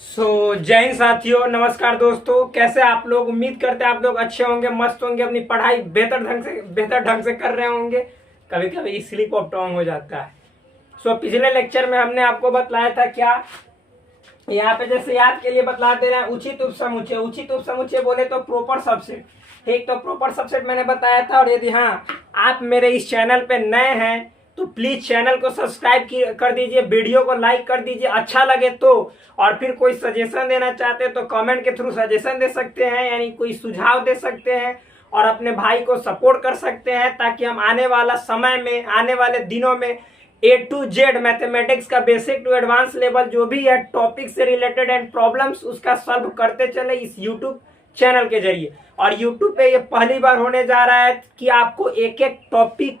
जय हिंद साथियों, नमस्कार दोस्तों। कैसे आप लोग? उम्मीद करते हैं आप लोग अच्छे होंगे, मस्त होंगे, अपनी पढ़ाई बेहतर ढंग से कर रहे होंगे। कभी कभी स्लिप ऑफ टंग हो जाता है। पिछले लेक्चर में हमने आपको बतलाया था क्या, यहाँ पे जैसे याद के लिए बतला दे रहे हैं, उचित उपसमुच्चय। उचित उपसमुच्चय बोले तो प्रॉपर सबसेट। ठीक, तो प्रॉपर सबसेट मैंने बताया था। और यदि हाँ आप मेरे इस चैनल पे नए हैं तो प्लीज चैनल को सब्सक्राइब कर दीजिए, वीडियो को लाइक कर दीजिए अच्छा लगे तो। और फिर कोई सजेशन देना चाहते हैं तो कमेंट के थ्रू सजेशन दे सकते हैं, यानी कोई सुझाव दे सकते हैं और अपने भाई को सपोर्ट कर सकते हैं, ताकि हम आने वाला समय में, आने वाले दिनों में A to Z मैथमेटिक्स का बेसिक टू एडवांस लेवल जो भी है टॉपिक से रिलेटेड एंड प्रॉब्लम्स उसका सॉल्व करते चले इस यूट्यूब चैनल के जरिए। और यूट्यूब पे ये पहली बार होने जा रहा है कि आपको एक एक टॉपिक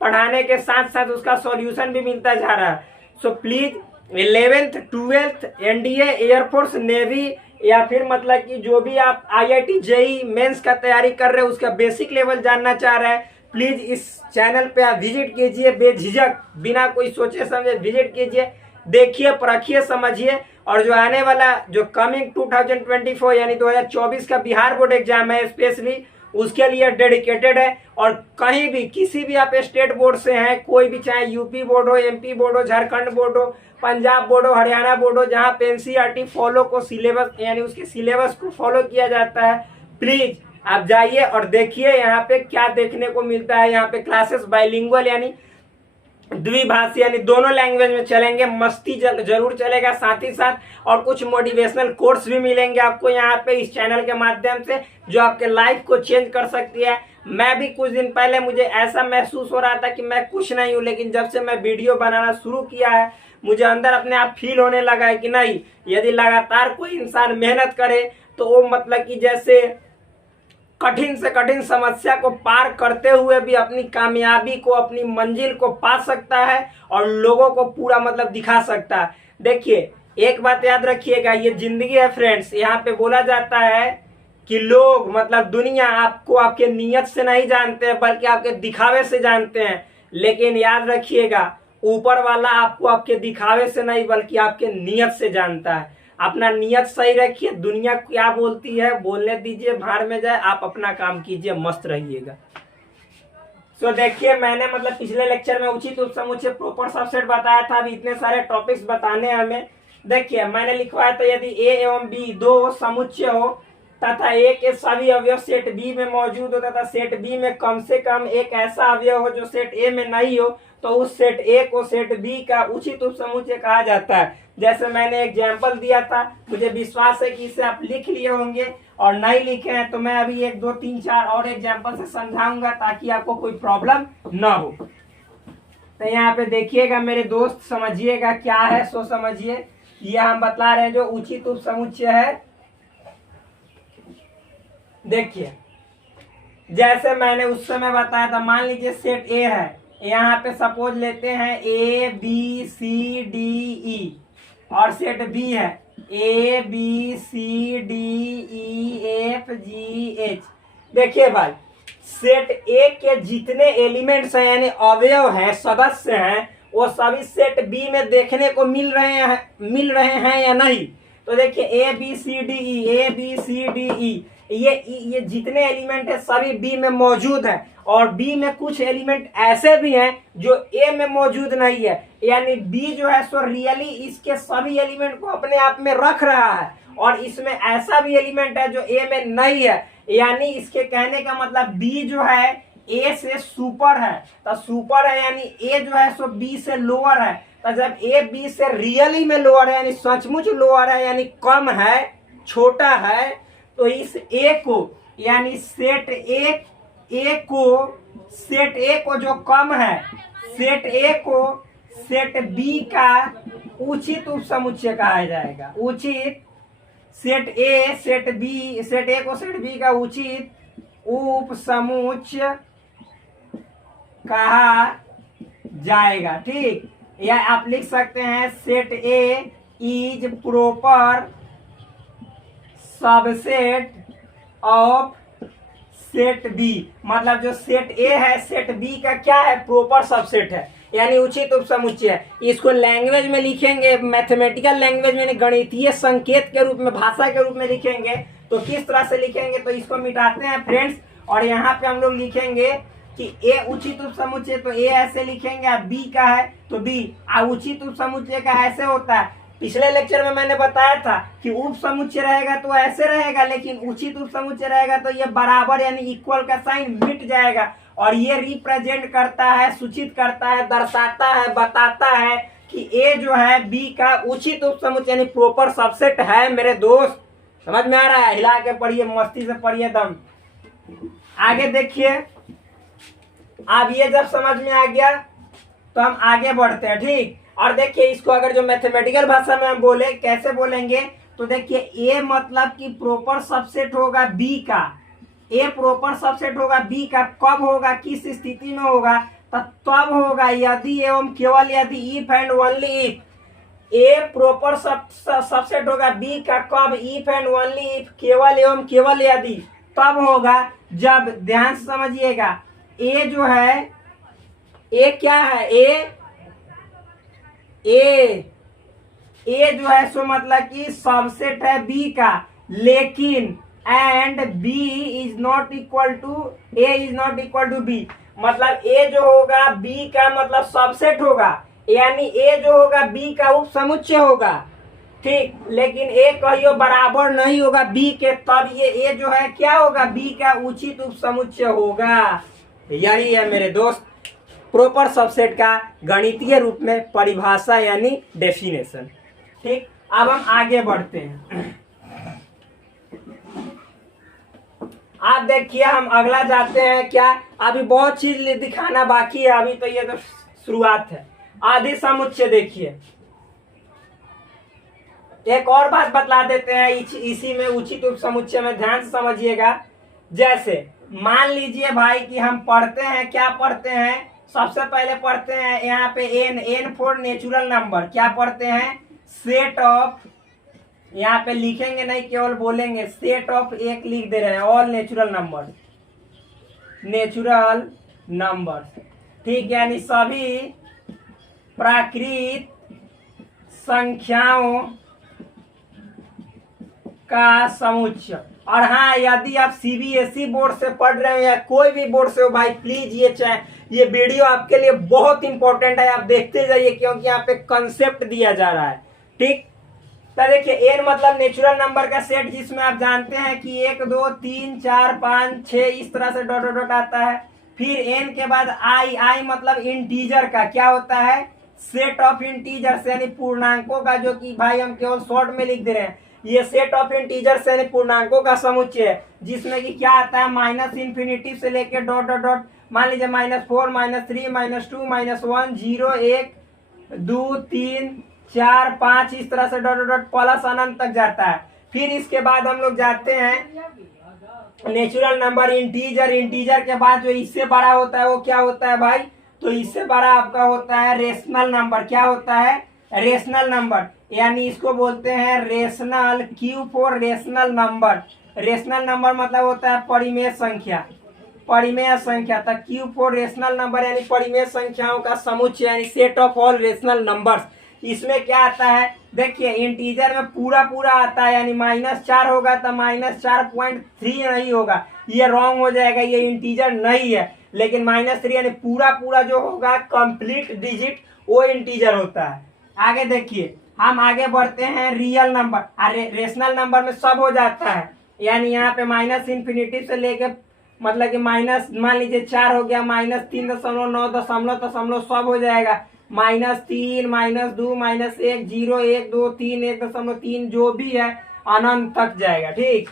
पढ़ाने के साथ साथ उसका सॉल्यूशन भी मिलता जा रहा है। Please 11th 12th NDA, air force, navy या फिर मतलब कि जो भी आप IIT JEE मेंस का तैयारी कर रहे हो उसका बेसिक लेवल जानना चाह रहे हैं, प्लीज इस चैनल पे आप विजिट कीजिए, बेझिझक बिना कोई सोचे समझे विजिट कीजिए, देखिए, परखिए, समझिए। और जो आने वाला जो कमिंग 2024 यानी 2024 का बिहार बोर्ड एग्जाम है स्पेशली उसके लिए डेडिकेटेड है। और कहीं भी किसी भी आप स्टेट बोर्ड से हैं, कोई भी, चाहे यूपी बोर्ड हो, MP बोर्ड हो, झारखंड बोर्ड हो, पंजाब बोर्ड हो, हरियाणा बोर्ड हो, जहाँ पे NCERT फॉलो को सिलेबस यानी उसके सिलेबस को फॉलो किया जाता है, प्लीज आप जाइए और देखिए यहाँ पे क्या देखने को मिलता है। यहाँ पे क्लासेस बाइलिंगुअल यानी द्विभाषी यानी दोनों लैंग्वेज में चलेंगे, मस्ती जरूर चलेगा साथ ही साथ, और कुछ मोटिवेशनल कोर्स भी मिलेंगे आपको यहाँ पे इस चैनल के माध्यम से, जो आपके लाइफ को चेंज कर सकती है। मैं भी कुछ दिन पहले मुझे ऐसा महसूस हो रहा था कि मैं कुछ नहीं हूँ, लेकिन जब से मैं वीडियो बनाना शुरू किया है मुझे अंदर अपने आप फील होने लगा है कि नहीं, यदि लगातार कोई इंसान मेहनत करे तो वो मतलब कि जैसे कठिन से कठिन समस्या को पार करते हुए भी अपनी कामयाबी को, अपनी मंजिल को पा सकता है और लोगों को पूरा मतलब दिखा सकता है। देखिए एक बात याद रखिएगा, ये जिंदगी है फ्रेंड्स। यहाँ पे बोला जाता है कि लोग मतलब दुनिया आपको आपके नियत से नहीं जानते हैं बल्कि आपके दिखावे से जानते हैं, लेकिन याद रखिएगा ऊपर वाला आपको आपके दिखावे से नहीं बल्कि आपके नियत से जानता है। अपना नियत सही रखिए, दुनिया क्या बोलती है बोलने दीजिए, भाड़ में जाए, आप अपना काम कीजिए, मस्त रहिएगा। देखिए मैंने मतलब पिछले लेक्चर में उचित उपसमुच्चय प्रॉपर सबसेट बताया था, अभी इतने सारे टॉपिक्स बताने हमें। देखिए मैंने लिखवाया था, यदि A एवं B दो समुच्चय हो तथा A के सभी अवयव सेट B में मौजूद हो तथा सेट B में कम से कम एक ऐसा अवयव हो जो सेट A में नहीं हो, तो उस सेट A को सेट B का उचित उपसमुच्चय कहा जाता है। जैसे मैंने एग्जाम्पल दिया था, मुझे विश्वास है कि इसे आप लिख लिए होंगे, और नहीं लिखे हैं तो मैं अभी 1 2 3 4 और एग्जाम्पल से समझाऊंगा ताकि आपको कोई प्रॉब्लम ना हो। तो यहाँ पे देखिएगा मेरे दोस्त, समझिएगा क्या है सो समझिए। यह हम बता रहे हैं जो उचित उपसमुच्चय है। देखिए जैसे मैंने उस समय बताया था, मान लीजिए सेट A है, यहाँ पे सपोज लेते हैं A B C D E, और सेट B है A B C D E F G H। देखिए भाई सेट A के जितने एलिमेंट्स हैं यानी अवयव हैं, सदस्य हैं, वो सभी सेट B में देखने को मिल रहे हैं या नहीं। तो देखिए A B C D E, A B C D E, ये जितने एलिमेंट है सभी B में मौजूद है, और B में कुछ एलिमेंट ऐसे भी हैं जो A में मौजूद नहीं है, यानी B जो है सो रियली इसके सभी एलिमेंट को अपने आप में रख रहा है, और इसमें ऐसा भी एलिमेंट है जो A में नहीं है, यानी इसके कहने का मतलब B जो है A से सुपर है। तो सुपर है यानी A जो है सो B से लोअर है। तो जब A B से रियली में लोअर है यानी सचमुच लोअर है यानी कम है, छोटा है, तो इस A को यानी सेट A को जो कम है, सेट A को सेट B का उचित उपसमुच्चय कहा जाएगा। उचित सेट A को सेट B का उचित उपसमुच्चय कहा जाएगा। ठीक, या आप लिख सकते हैं set A is proper subset of set B। मतलब जो सेट A है सेट B का क्या है, प्रॉपर सबसेट है, यानी उचित उपसमुच्चय। इसको लैंग्वेज में लिखेंगे, मैथमेटिकल लैंग्वेज में, गणितीय संकेत के रूप में, भाषा के रूप में लिखेंगे तो किस तरह से लिखेंगे, तो इसको मिटाते हैं फ्रेंड्स। और यहाँ पे हम लोग लिखेंगे कि ए उचित उपसमुच्चय, तो ए ऐसे लिखेंगे, अब बी का है तो बी। उचित उपसमुच्चय का ऐसे होता है, पिछले लेक्चर में मैंने बताया था कि उपसमुच्चय रहेगा तो ऐसे रहेगा, लेकिन उचित उपसमुच्चय रहेगा तो ये बराबर यानी इक्वल का साइन मिट जाएगा। और ये रिप्रेजेंट करता है, सूचित करता है, दर्शाता है, बताता है कि ए जो है बी का उचित उपसमुच्चय यानी प्रॉपर सबसेट है मेरे दोस्त। समझ में आ रहा है? हिला के पढ़िए, मस्ती से पढ़िए दम। आगे देखिए, अब ये जब समझ में आ गया तो हम आगे बढ़ते हैं, ठीक। और देखिए इसको अगर जो मैथमेटिकल भाषा में हम बोले, कैसे बोलेंगे, तो देखिए ए मतलब कि प्रॉपर सबसेट होगा बी का। ए प्रॉपर सबसेट होगा बी का, कब होगा, किस स्थिति में होगा, तब होगा यदि एवं केवल यदि, if and only if. A proper subset होगा बी का कब, इफ एंड ओनली इफ, केवल एवं केवल यदि तब होगा जब, ध्यान से समझिएगा, ए जो है, ए क्या है, ए जो है सो मतलब कि सबसेट है बी का, लेकिन and B is not equal to, A is not equal to B. मतलब ए जो होगा बी का मतलब सबसेट होगा, यानी ए जो होगा बी का उपसमुच्चय होगा, ठीक। लेकिन ए कहियो बराबर नहीं होगा बी के, तब ये ए जो है क्या होगा, बी का उचित उपसमुच्चय होगा। यही है मेरे दोस्त प्रॉपर सबसेट का गणितीय रूप में परिभाषा यानी डेफिनेशन, ठीक। अब हम आगे बढ़ते हैं। आप देखिए हम अगला जाते हैं, क्या अभी बहुत चीज दिखाना बाकी है, अभी तो ये तो शुरुआत है। आदि समुच्चय देखिए, एक और बात बतला देते हैं इसी में, उचित उपसमुच्चय में, ध्यान से समझिएगा। जैसे मान लीजिए भाई कि हम पढ़ते हैं, क्या पढ़ते हैं, सबसे पहले पढ़ते हैं यहाँ पे एन फॉर नेचुरल नंबर, क्या पढ़ते हैं, सेट ऑफ, यहाँ पे लिखेंगे नहीं केवल बोलेंगे, सेट ऑफ एक लिख दे रहे हैं, all natural number, natural number, ठीक। यानी सभी प्राकृत संख्याओं का समुच्चय। और हाँ, यदि आप सीबीएसई बोर्ड से पढ़ रहे हैं या कोई भी बोर्ड से हो भाई, प्लीज ये वीडियो आपके लिए बहुत इंपॉर्टेंट है, आप देखते जाइए क्योंकि यहाँ पे कंसेप्ट दिया जा रहा है, ठीक। तो देखिए एन मतलब नेचुरल नंबर का सेट, जिसमें आप जानते हैं कि 1 2 3 4 5 6 इस तरह से डॉट डॉट आता है। फिर एन के बाद आई मतलब इंटीजर का क्या होता है, सेट ऑफ इंटीजर यानी पूर्णांकों का, जो कि भाई हम केवल शॉर्ट में लिख दे रहे हैं। ये सेट ऑफ इंटीजर यानी पूर्णांकों का समुच्चय है, जिसमें कि क्या आता है, माइनस इन्फिनिटी से लेकर डॉट डॉट डॉट, मान लीजिए -4 -3 -2 -1 0 1 2 3 4 5 इस तरह से डॉट डॉट प्लस अनंत तक जाता है। फिर इसके बाद हम लोग जाते हैं नेचुरल नंबर इंटीजर, इंटीजर के बाद जो इससे बड़ा होता है वो क्या होता है भाई, तो इससे बड़ा आपका होता है रेशनल नंबर। क्या होता है, रेशनल नंबर, यानी इसको बोलते हैं rational, Q for rational number. Rational number मतलब होता है परिमेय संख्या, परिमेय संख्या, तक क्यू फॉर रेशनल नंबर यानी परिमेय संख्याओं का समुच्चय यानी set of all rational numbers. इसमें क्या आता है, देखिए इंटीजर में पूरा पूरा आता है, यानी -4 होगा तो -4.3 नहीं होगा, ये रॉन्ग हो जाएगा, ये इंटीजर नहीं है। लेकिन -3 यानी पूरा पूरा जो होगा कंप्लीट डिजिट वो इंटीजर होता है। आगे देखिए हम आगे बढ़ते हैं, रियल नंबर, अरे रेशनल नंबर में सब हो जाता है, यानी यहाँ पे माइनस इन्फिनिटी से लेके मतलब कि माइनस, मान लीजिए 4 हो गया, -3.9 सब हो जाएगा, -3 -2 -1 0 1 2 3 1.3 जो भी है अनंत तक जाएगा, ठीक।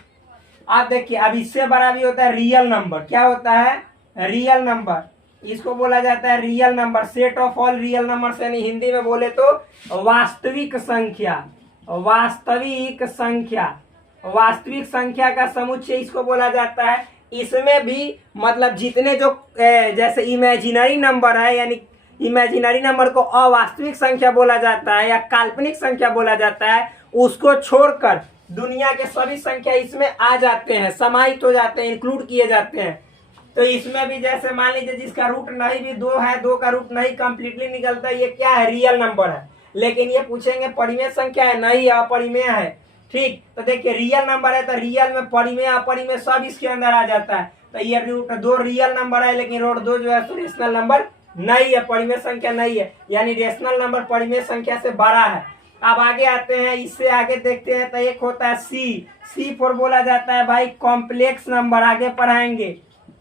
आप देखिए अब इससे बड़ा भी होता है रियल नंबर। क्या होता है, रियल नंबर, इसको बोला जाता है real number, set of all real number, यानी हिंदी में बोले तो वास्तविक संख्या, वास्तविक संख्या, वास्तविक संख्या का समुच्चय इसको बोला जाता है। इसमें भी मतलब जितने जो जैसे इमेजिनरी नंबर है, यानी इमेजिनरी नंबर को अवास्तविक संख्या बोला जाता है या काल्पनिक संख्या बोला जाता है, उसको छोड़कर दुनिया के सभी संख्या इसमें आ जाते हैं, समाहित हो जाते हैं, इंक्लूड किए जाते हैं। तो इसमें भी जैसे मान लीजिए जिसका रूट नहीं भी 2 है, 2 का रूट नहीं कंप्लीटली निकलता, ये क्या है, रियल नंबर है। लेकिन ये पूछेंगे परिमेय संख्या है, नहीं अपरिमेय है। ठीक, तो देखिए रियल नंबर है तो रियल में परिमेय अपरिमेय सब इसके अंदर आ जाता है। तो ये रूट 2 रियल नंबर है, लेकिन रूट 2 जो है तो रेशनल नंबर नहीं है, परिमेय संख्या नहीं है, यानी रेशनल नंबर परिमेय संख्या से बड़ा है। अब आगे आते हैं, इससे आगे देखते हैं। तो एक होता है सी फॉर बोला जाता है भाई कॉम्प्लेक्स नंबर। आगे पढ़ाएंगे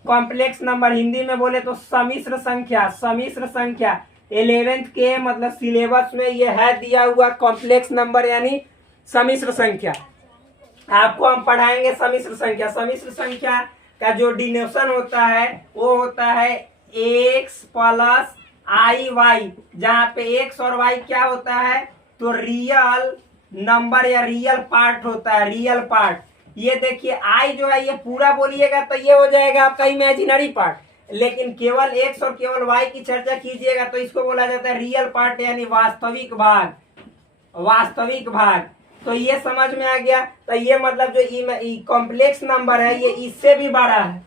कॉम्प्लेक्स नंबर, हिंदी में बोले तो सम्मिश्र संख्या। सम्मिश्र संख्या 11th के मतलब सिलेबस में ये है दिया हुआ कॉम्प्लेक्स नंबर यानी सम्मिश्र संख्या। आपको हम पढ़ाएंगे सम्मिश्र संख्या। सम्मिश्र संख्या का जो डिनोशन होता है वो होता है x प्लस आई वाई, जहाँ पे x और y क्या होता है, तो रियल नंबर या रियल पार्ट होता है, रियल पार्ट। ये देखिए i जो है ये पूरा बोलिएगा तो ये हो जाएगा आपका इमेजिनरी पार्ट, लेकिन केवल x और केवल y की चर्चा कीजिएगा तो इसको बोला जाता है रियल पार्ट यानी वास्तविक भाग। वास्तविक भाग, तो ये समझ में आ गया। तो ये मतलब जो कॉम्प्लेक्स नंबर है ये इससे भी बड़ा है,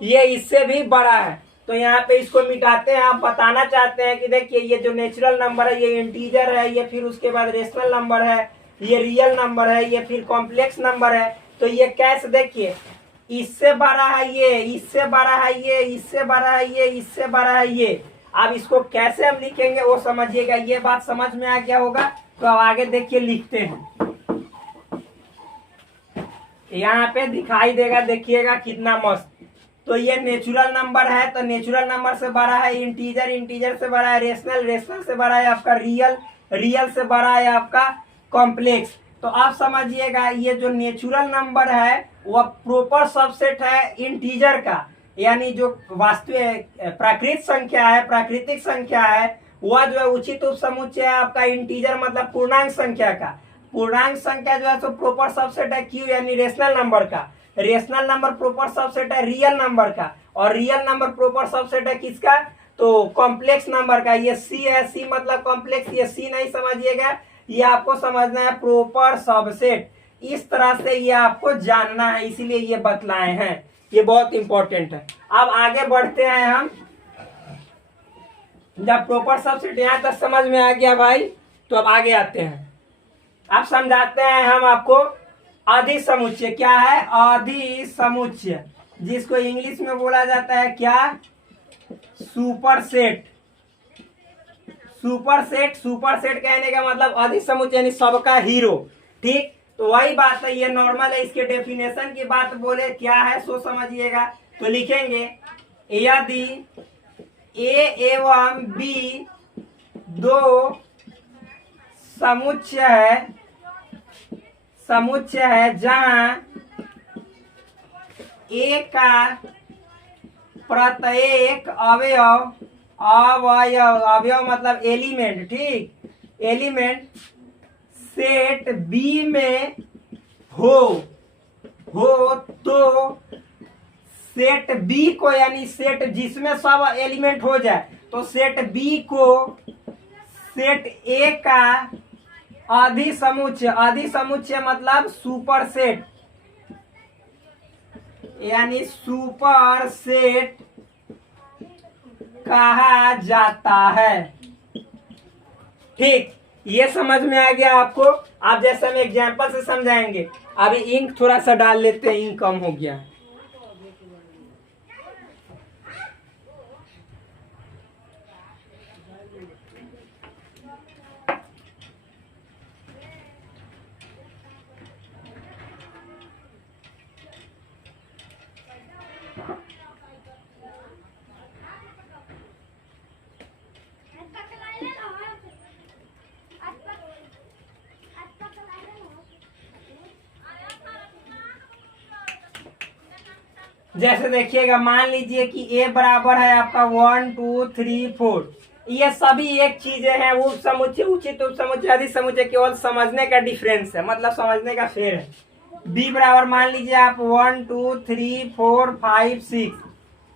ये इससे भी बड़ा है। तो यहाँ पे इसको मिटाते हैं। आप बताना चाहते हैं कि देखिए ये जो नेचुरल नंबर है ये इंटीजर है, ये फिर उसके बाद रेशनल नंबर है, ये रियल नंबर है, ये फिर कॉम्प्लेक्स नंबर है। तो ये कैसे देखिए इससे बड़ा है ये, इससे बड़ा है ये, इससे बड़ा है ये, इससे बड़ा है ये। अब इसको कैसे हम लिखेंगे वो समझिएगा। ये बात समझ में आ गया होगा। तो अब आगे देखिए लिखते हैं, यहाँ पे दिखाई देगा, देखिएगा कितना मस्त। तो ये नेचुरल नंबर है तो नेचुरल नंबर से बड़ा है इंटीजर, इंटीजर से बड़ा है रेशनल, रेशनल से बड़ा है आपका रियल, रियल से बड़ा है आपका कॉम्प्लेक्स। तो आप समझिएगा ये जो नेचुरल नंबर है वह प्रॉपर सबसेट है इंटीजर का, यानी जो वास्तविक प्राकृतिक संख्या है, प्राकृतिक संख्या है वह जो है उचित उपसमुच्चय है आपका इंटीजर मतलब पूर्णांक संख्या का। पूर्णांक संख्या जो है सो प्रॉपर सबसेट है क्यू यानी रेशनल नंबर का। रेशनल नंबर प्रॉपर सबसेट है रियल नंबर का, और रियल नंबर प्रॉपर सबसेट है किसका, तो कॉम्प्लेक्स नंबर का। ये सी है, सी मतलब कॉम्प्लेक्स, ये सी नहीं समझिएगा, ये आपको समझना है प्रॉपर सबसेट। इस तरह से ये आपको जानना है, इसीलिए ये बतलाए हैं, ये बहुत इंपॉर्टेंट है। अब आगे बढ़ते हैं हम। जब प्रॉपर सबसेट यहाँ तक समझ में आ गया भाई, तो अब आगे आते हैं। अब समझाते हैं हम आपको अधिसमुच्चय क्या है। अधिसमुच्चय जिसको इंग्लिश में बोला जाता है क्या, सुपरसेट। सुपरसेट, सुपरसेट कहने का मतलब अधिसमुच्चय यानी सबका हीरो। ठीक, तो वही बात है, ये नॉर्मल है। इसके डेफिनेशन की बात बोले क्या है सो समझिएगा। तो लिखेंगे यदि ए एवं बी दो समुच्चय है जहां ए का प्रत्येक अवयव मतलब एलिमेंट, ठीक, एलिमेंट सेट बी में हो तो सेट बी को यानी सेट जिसमें सब एलिमेंट हो जाए तो सेट बी को सेट ए का अधिसमुच्चय, अधिसमुच्चय मतलब सुपर सेट यानी सुपर सेट कहा जाता है। ठीक, ये समझ में आ गया आपको। आप जैसे हम एग्जांपल से समझाएंगे। अभी इंक थोड़ा सा डाल लेते हैं, इंक कम हो गया है। जैसे देखिएगा, मान लीजिए कि a बराबर है आपका 1 2 3 4, ये सभी एक चीजें हैं। वो समुच्चय, उचित उपसमुच्चय, अधिसमुच्चय केवल समझने का डिफरेंस है, मतलब समझने का फेर है। b बराबर मान लीजिए आप 1 2 3 4 5 6,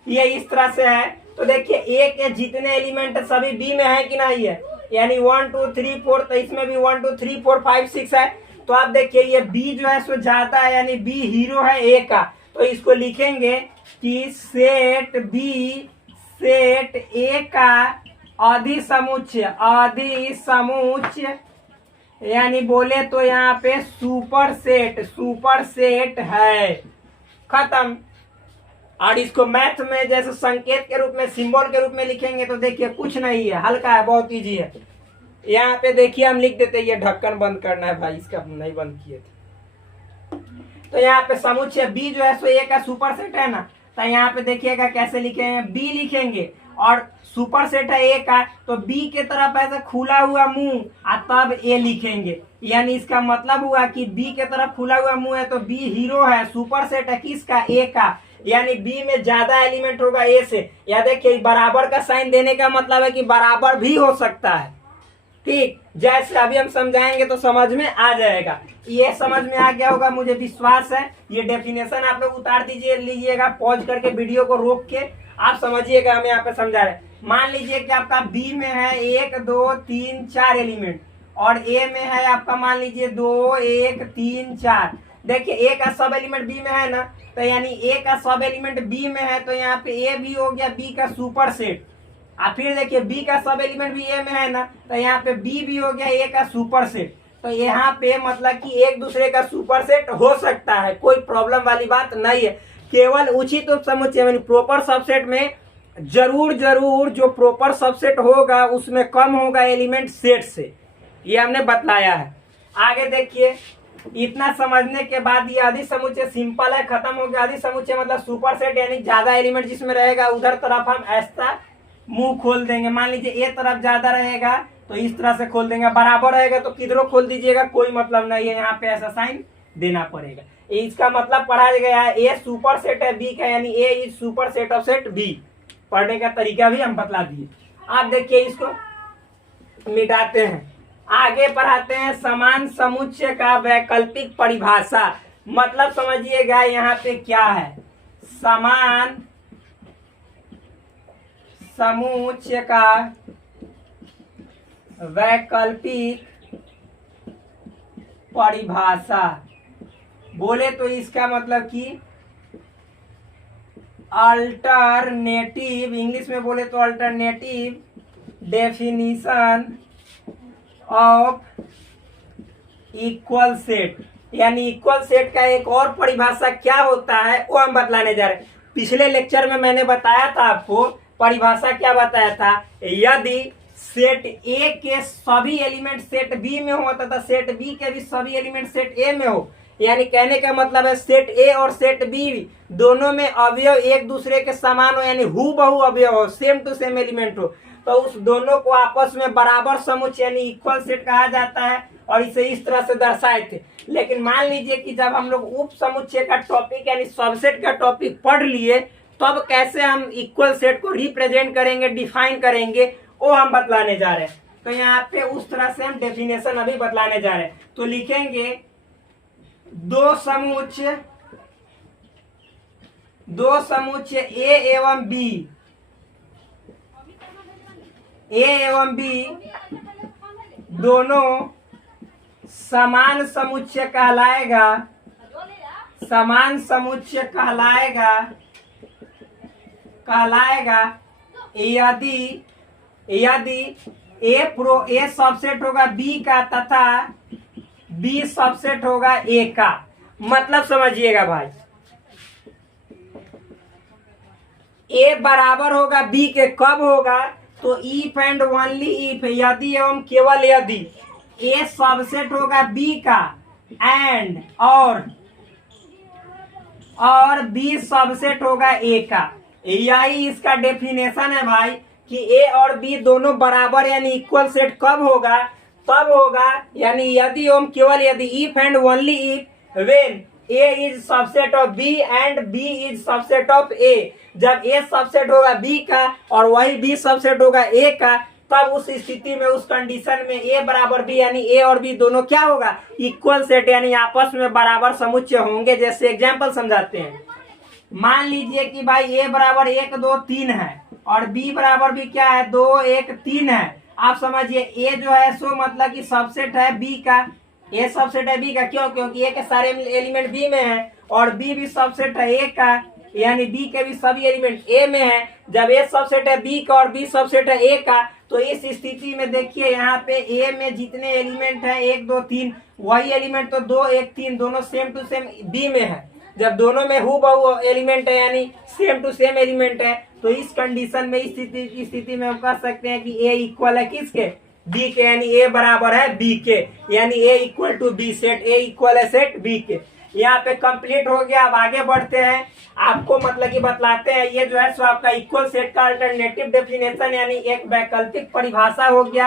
ये इस तरह से है। तो देखिए a के जितने एलिमेंट है सभी b में है कि नहीं है, यानी 1 2 3 4, तो इसमें भी 1 2 3 4 5 6 है। तो आप देखिए ये b जो है सो जाता है, यानी b हीरो है a का। तो इसको लिखेंगे कि सेट बी सेट ए का अधिसमुच्चय यानी बोले तो यहाँ पे सुपर सेट है। खत्म। और इसको मैथ में जैसे संकेत के रूप में, सिंबल के रूप में लिखेंगे तो देखिए कुछ नहीं है, हल्का है, बहुत इजी है। यहाँ पे देखिए हम लिख देते हैं, ये ढक्कन बंद करना है भाई, इसका नहीं बंद किए थे। तो यहाँ पे समुच्चय बी जो है सो ए का सुपर सेट है ना, तो यहाँ पे देखिएगा कैसे लिखेंगे, बी लिखेंगे और सुपर सेट है ए का, तो बी के तरफ ऐसे खुला हुआ मुंह और तब ए लिखेंगे। यानी इसका मतलब हुआ कि बी के तरफ खुला हुआ मुंह है तो बी हीरो है, सुपर सेट है किसका, ए का। यानी बी में ज्यादा एलिमेंट होगा ए से। या देखिए बराबर का साइन देने का मतलब है कि बराबर भी हो सकता है। ठीक, जैसे अभी हम समझाएंगे तो समझ में आ जाएगा। ये समझ में आ गया होगा मुझे विश्वास है। ये डेफिनेशन आप लोग उतार दीजिए, लीजिएगा पॉज करके वीडियो को रोक के आप समझिएगा, हम यहाँ पे समझा रहे। मान लीजिए कि आपका बी में है 1 2 3 4 एलिमेंट और ए में है आपका मान लीजिए 2 1 3 4। देखिए ए का सब एलिमेंट बी में है ना, तो यानी ए का सब एलिमेंट बी में है तो यहाँ पे ए भी हो गया बी का सुपर सेट। और फिर देखिए बी का सब एलिमेंट भी ए में है ना, तो यहाँ पे बी भी हो गया ए का सुपर सेट। तो यहाँ पे मतलब कि एक दूसरे का सुपर सेट हो सकता है, कोई प्रॉब्लम वाली बात नहीं है। केवल उचित समुच्चय यानी प्रॉपर सबसेट में जरूर जो प्रॉपर सबसेट होगा उसमें कम होगा एलिमेंट सेट से, ये हमने बतलाया है। आगे देखिए, इतना समझने के बाद ये अधिसमुच्चय सिंपल है, खत्म हो गया। अधिसमुच्चय मतलब सुपर सेट यानी ज्यादा एलिमेंट जिसमें रहेगा उधर तरफ हम ऐसा मुंह खोल देंगे। मान लीजिए ए तरफ ज्यादा रहेगा तो इस तरह से खोल देंगे, बराबर रहेगा तो किधरों खोल दीजिएगा, कोई मतलब नहीं है, यहाँ पे ऐसा साइन देना पड़ेगा। इसका मतलब पढ़ा गया है ए सुपर सेट है बी का, यानी A is superset of set B. पढ़ने का तरीका भी हम बतला दिए। आप देखिए इसको मिटाते हैं, आगे पढ़ाते हैं समान समुच्चय का वैकल्पिक परिभाषा। मतलब समझिएगा यहाँ पे क्या है, समान समुच्चय का वैकल्पिक परिभाषा। बोले तो इसका मतलब कि अल्टरनेटिव, इंग्लिश में बोले तो alternative definition of equal set. यानी इक्वल सेट का एक और परिभाषा क्या होता है वो हम बतलाने जा रहे हैं। पिछले लेक्चर में मैंने बताया था आपको, परिभाषा क्या बताया था, यदि सेट ए के सभी एलिमेंट सेट बी में हो तथा सेट बी के भी सभी एलिमेंट सेट ए में हो, यानी कहने का मतलब है सेट ए और सेट बी दोनों में अवयव एक दूसरे के समान हो, यानी हूबहू अवयव हो, सेम टू सेम एलिमेंट हो, तो उस दोनों को आपस में बराबर समुच्चय यानी इक्वल सेट कहा जाता है। और इसे इस तरह से दर्शाए थे। लेकिन मान लीजिए कि जब हम लोग उप समुच्चय का टॉपिक यानी सबसेट का टॉपिक पढ़ लिए, तब कैसे हम इक्वल सेट को रिप्रेजेंट करेंगे, डिफाइन करेंगे, वो हम बतलाने जा रहे हैं। तो यहाँ पे उस तरह से हम डेफिनेशन अभी बतलाने जा रहे हैं। तो लिखेंगे दो समुच्चय ए एवं बी दोनों समान समुच्चय कहलाएगा, यदि ए सबसेट होगा बी का तथा बी सबसेट होगा ए का। मतलब समझिएगा भाई, ए बराबर होगा बी के कब होगा, तो इफ एंड ओनली इफ, यदि एवं केवल यदि ए सबसेट होगा बी का एंड और बी सबसेट होगा ए का। यही इसका डेफिनेशन है भाई कि ए और बी दोनों बराबर यानी इक्वल सेट कब होगा, तब होगा यानी यदि एवं केवल यदि, if and only if, when A is subset of B and B is subset of A. जब ए सबसेट होगा बी का और वही बी सबसेट होगा ए का, तब उस स्थिति में, उस कंडीशन में ए बराबर बी यानी ए और बी दोनों क्या होगा, इक्वल सेट यानी आपस में बराबर समुच्चय होंगे। जैसे एग्जांपल समझाते हैं, मान लीजिए कि भाई ए बराबर 1 2 3 है और बी बराबर भी क्या है 2 1 3 है। आप समझिए ए जो है सो मतलब कि सबसेट है बी का, ए सबसेट है बी का, क्यों, क्योंकि ए के सारे एलिमेंट बी में है और बी भी सबसेट है ए का। यानी बी के भी सभी एलिमेंट ए में है। जब ए सबसेट है बी का और बी सबसेट है ए का, तो इस स्थिति में देखिए यहाँ पे ए में जितने एलिमेंट है 1 2 3, वही एलिमेंट तो 2 1 3 दोनों सेम टू सेम बी में है। जब दोनों में हूबहू एलिमेंट है यानी सेम टू सेम एलिमेंट है, तो इस कंडीशन में स्थिति में हम कह सकते हैं कि ए इक्वल है किसके, बी के, यानी ए बराबर है बी के, यानी A equal to B, set A equal है सेट बी के। यहाँ पे कंप्लीट हो गया। अब आगे बढ़ते हैं, आपको मतलब कि बतलाते हैं। ये जो है सो आपका इक्वल सेट का अल्टरनेटिव डेफिनेशन यानी एक वैकल्पिक परिभाषा हो गया।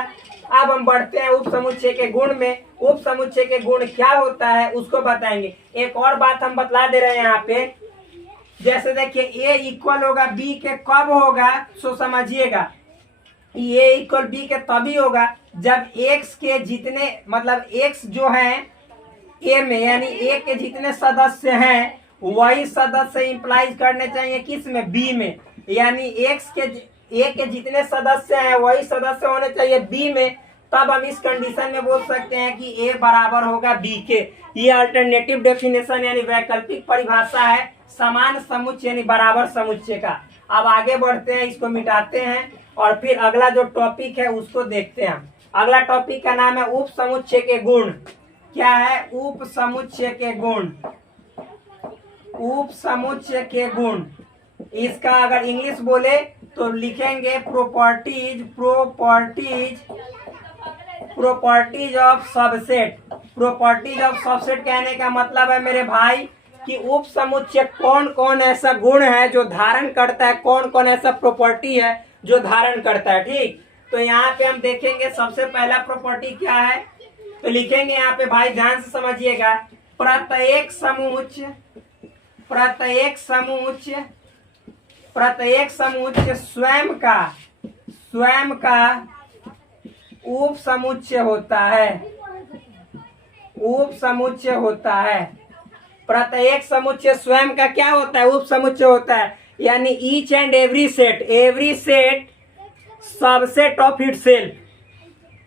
अब हम बढ़ते हैं उप समुच्चय के गुण में। उप समुच्चय के गुण क्या होता है उसको बताएंगे। एक और बात हम बतला दे रहे हैं यहाँ पे, जैसे देखिए ए इक्वल होगा बी के कब होगा, सो समझिएगा ए इक्वल बी के तभी होगा जब एक्स के जितने मतलब एक्स जो है ए में यानी ए के जितने सदस्य हैं वही सदस्य इंप्लाइज करने चाहिए किस में, बी में। यानी एक्स के ए के जितने सदस्य हैं वही सदस्य होने चाहिए बी में, तब हम इस कंडीशन में बोल सकते हैं कि ए बराबर होगा बी के। ये अल्टरनेटिव डेफिनेशन यानी वैकल्पिक परिभाषा है समान समुच्चय यानी बराबर समुच्चय का। अब आगे बढ़ते हैं, इसको मिटाते हैं और फिर अगला जो टॉपिक है उसको देखते हैं। अगला टॉपिक का नाम है उप समुच्चय के गुण। क्या है, उप समुच्चय के गुण। उप समुच्चय के गुण, इसका अगर इंग्लिश बोले तो लिखेंगे properties of subset. Properties of subset कहने का मतलब है मेरे भाई कि उप समुच्चय कौन कौन ऐसा गुण है जो धारण करता है, कौन कौन ऐसा प्रॉपर्टी है जो धारण करता है। ठीक, तो यहाँ पे हम देखेंगे सबसे पहला प्रॉपर्टी क्या है, तो लिखेंगे यहाँ पे भाई ध्यान से समझिएगा। प्रत्येक समुच्चय स्वयं का उप समुच्चय होता है। उप समुच्चय होता है। प्रत्येक समुच्चय स्वयं का क्या होता है, उप समुच्चय होता है। यानी each and every set subset of itself,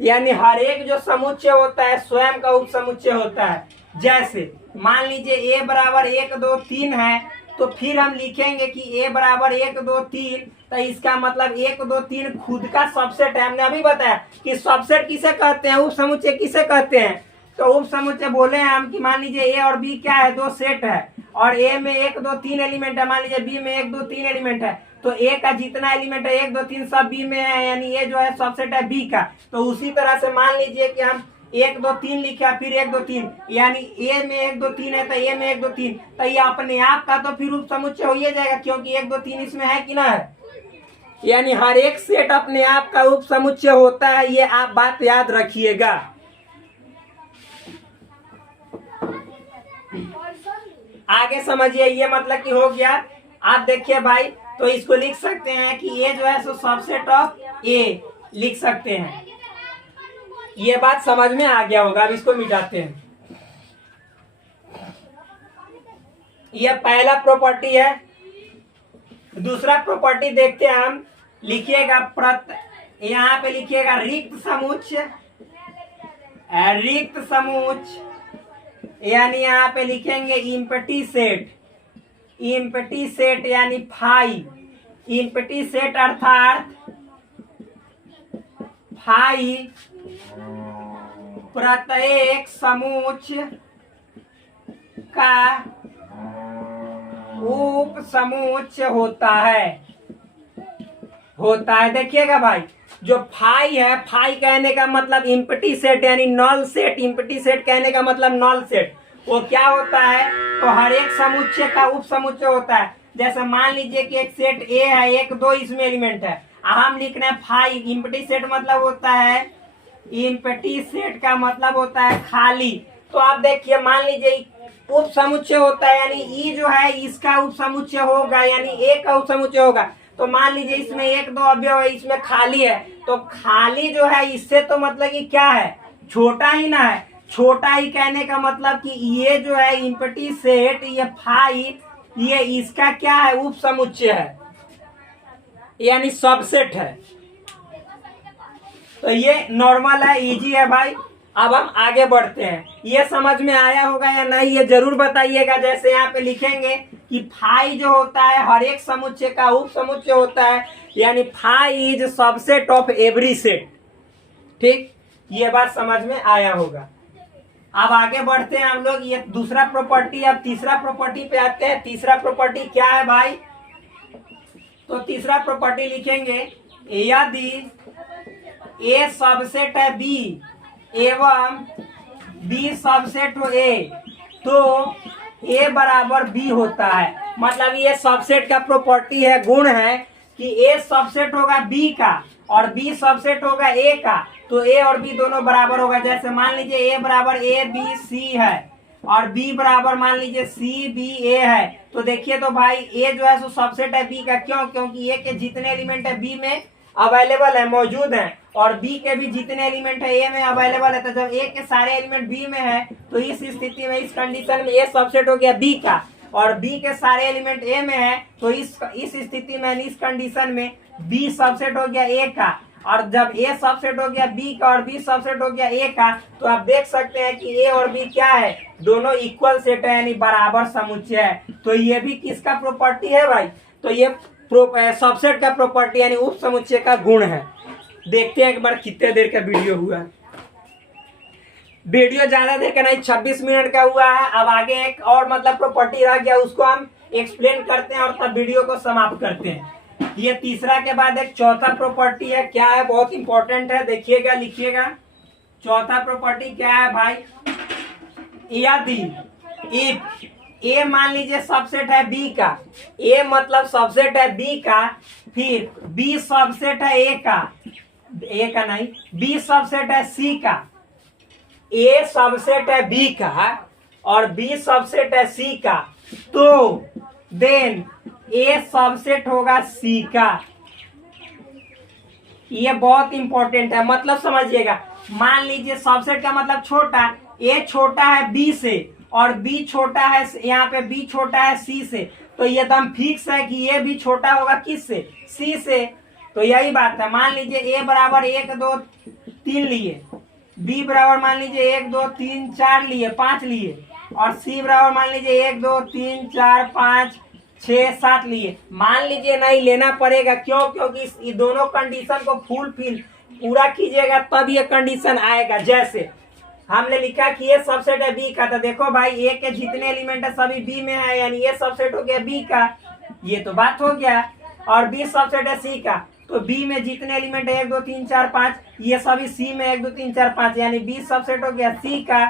यानी हर एक जो समुच्चय होता है स्वयं का उप समुच्चय होता है। जैसे मान लीजिए ए बराबर 1 2 3 है, तो फिर हम लिखेंगे कि ए बराबर 1 2 3, तो इसका मतलब 1 2 3 खुद का सबसेट है। हमने अभी बताया कि सबसेट किसे कहते हैं, उप समुच्चय किसे कहते हैं। तो उप समुच्चय बोले हैं हम कि मान लीजिए ए और बी क्या है, 2 सेट है और ए में 1 2 3 एलिमेंट है, मान लीजिए बी में 1 2 3 एलिमेंट है, तो ए का जितना एलिमेंट है 1 2 3 सब बी में है, यानी ए जो है सबसेट है बी का। तो उसी तरह से मान लीजिए कि हम 1 2 3 लिखा फिर 1 2 3, यानी ए में 1 2 3 है तो ए में 1 2 3, तो ये अपने आप का तो फिर उप समुच्चय हो ही जाएगा क्योंकि 1 2 3 इसमें है कि ना है। यानी हर एक सेट अपने आप का उप समुच्चय होता है, ये आप बात याद रखिएगा। आगे समझिए, ये मतलब कि हो गया। आप देखिए भाई, तो इसको लिख सकते हैं कि ये जो है सो सबसेट ऑफ ए लिख सकते हैं। ये बात समझ में आ गया होगा। अब इसको मिटाते हैं। ये पहला प्रॉपर्टी है। दूसरा प्रॉपर्टी देखते हैं हम। लिखिएगा यहाँ पे लिखिएगा रिक्त समुच्चय, यानी यहाँ पे लिखेंगे इम्पटी सेट यानी फाई। इम्पटी सेट अर्थात फाई प्रत्येक समुच्चय का उप समुच्चय होता है। देखिएगा भाई, जो फाई है, फाई कहने का मतलब इम्पटी सेट यानी नल सेट। इम्पटी सेट कहने का मतलब नल सेट। वो क्या होता है, तो हर एक समुच्चय का उप समुच्चय होता है। जैसे मान लीजिए कि एक सेट ए है, 1 2 इसमें एलिमेंट है, हम लिख रहे हैं फाई। इम्पटी सेट मतलब होता है, इम्पटी सेट का मतलब होता है खाली। तो आप देखिए, मान लीजिए उप समुच्चय होता है यानी ई जो है इसका उप समुच्चय होगा, यानी ए का उप समुच्चय होगा। तो मान लीजिए इसमें 1 2 अवयव है, इसमें खाली है, तो खाली जो है इससे तो मतलब कि क्या है, छोटा ही ना है। छोटा ही कहने का मतलब कि ये जो है इम्पटी सेट, ये फाई, ये इसका क्या है, उप समुच्चय है यानी सबसेट है। तो ये नॉर्मल है, इजी है भाई। अब हम आगे बढ़ते हैं। ये समझ में आया होगा या नहीं, ये जरूर बताइएगा। जैसे यहाँ पे लिखेंगे कि फाई जो होता है हर एक समुच्चय का उप समुच्चय होता है, यानी phi is subset of every set. ठीक, ये बात समझ में आया होगा। अब आगे बढ़ते हैं हम लोग, ये दूसरा प्रॉपर्टी। अब तीसरा प्रॉपर्टी पे आते हैं। तीसरा प्रॉपर्टी क्या है भाई? तो तीसरा प्रॉपर्टी लिखेंगे, यदि ए सबसेट है बी एवं बी सबसेट हो ए तो ए बराबर बी होता है। मतलब ये सबसेट का प्रॉपर्टी है, गुण है कि ए सबसेट होगा बी का और बी सबसेट होगा ए का, तो ए और बी दोनों बराबर होगा। जैसे मान लीजिए ए बराबर ए बी सी है और बी बराबर मान लीजिए सी बी ए है, तो देखिए तो भाई ए जो है सो सबसेट है बी का। क्यों? क्योंकि ए के जितने एलिमेंट है बी में अवेलेबल है, मौजूद है, और बी के भी जितने एलिमेंट है ए में अवेलेबल है। तो जब ए के सारे एलिमेंट बी में है तो इस स्थिति में, इस कंडीशन में ए सबसेट हो गया बी का, और बी के सारे एलिमेंट ए में है तो इस स्थिति में, इस कंडीशन में बी सबसेट हो गया ए का। और जब ए सबसेट हो गया बी का और बी सबसेट हो गया ए का, तो आप देख सकते हैं कि ए और बी क्या है, दोनों इक्वल सेट है, यानी बराबर समुच्चय है। तो ये भी किसका प्रॉपर्टी है भाई? तो ये सबसेट का प्रॉपर्टी यानी उप समुच्चय का गुण है। देखते हैं एक बार कितने देर का वीडियो हुआ है। वीडियो ज्यादा देर का नहीं, 26 मिनट का हुआ है। अब आगे एक और मतलब प्रॉपर्टी रह गया, उसको हम एक्सप्लेन करते हैं और तब वीडियो को समाप्त करते हैं। ये तीसरा के बाद एक चौथा प्रॉपर्टी है। क्या है? बहुत इंपॉर्टेंट है, देखिएगा, लिखिएगा। चौथा प्रॉपर्टी क्या है भाई? यदि इफ ए मान लीजिए सबसेट है बी का, ए मतलब सबसेट है बी का, फिर बी सबसेट है ए का, ए का नहीं, बी सबसेट है सी का, ए सबसेट है बी का और बी सबसेट है सी का, तो देन ए सबसेट होगा सी का। ये बहुत इंपॉर्टेंट है, मतलब समझिएगा। मान लीजिए सबसेट का मतलब छोटा, ए छोटा है बी से और बी छोटा है, यहाँ पे बी छोटा है सी से, तो ये एकदम फिक्स है कि ये भी छोटा होगा किससे? सी से। तो यही बात है। मान लीजिए ए बराबर 1 2 3 लिए, बी बराबर मान लीजिए 1 2 3 4 लिए, 5 लिए, और सी बराबर मान लीजिए 1 2 3 4 5 6 7 लिए। मान लीजिए नहीं लेना पड़ेगा, क्यों? क्योंकि ये दोनों कंडीशन को फुलफिल पूरा कीजिएगा तब ये कंडीशन आएगा। जैसे हमने लिखा कि ये सबसेट है बी का, तो देखो भाई ए के जितने एलिमेंट है सभी बी में है, यानी ये सबसेट हो गया बी का, ये तो बात हो गया। और बी सबसेट है सी का, तो बी में जितने एलिमेंट है 1 2 3 4 5, ये सभी सी में 1 2 3 4 5, यानी बी सबसेट हो गया सी का।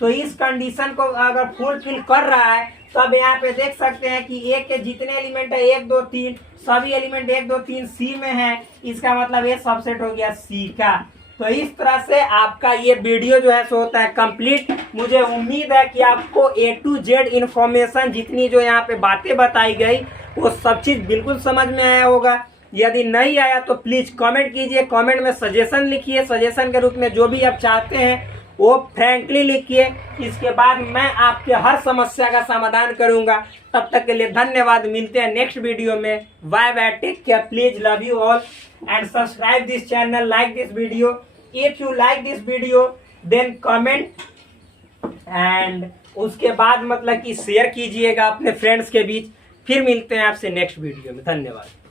तो इस कंडीशन को अगर फुलफिल कर रहा है तब यहाँ पे देख सकते हैं कि ए के जितने एलिमेंट है 1 2 3, सभी एलिमेंट 1 2 3 सी में है, इसका मतलब ये सबसेट हो गया सी का। तो इस तरह से आपका ये वीडियो जो है सो होता है कंप्लीट। मुझे उम्मीद है कि आपको A to Z इन्फॉर्मेशन जितनी जो यहाँ पे बातें बताई गई वो सब चीज़ बिल्कुल समझ में आया होगा। यदि नहीं आया तो प्लीज़ कमेंट कीजिए, कमेंट में सजेशन लिखिए, सजेशन के रूप में जो भी आप चाहते हैं वो फ्रैंकली लिखिए। इसके बाद मैं आपके हर समस्या का समाधान करूंगा। तब तक के लिए धन्यवाद, मिलते हैं नेक्स्ट वीडियो में। Bye bye, take care, please love you all and subscribe this channel, like this video. If you like this video then comment and उसके बाद मतलब कि शेयर कीजिएगा अपने फ्रेंड्स के बीच। फिर मिलते हैं आपसे नेक्स्ट वीडियो में। धन्यवाद।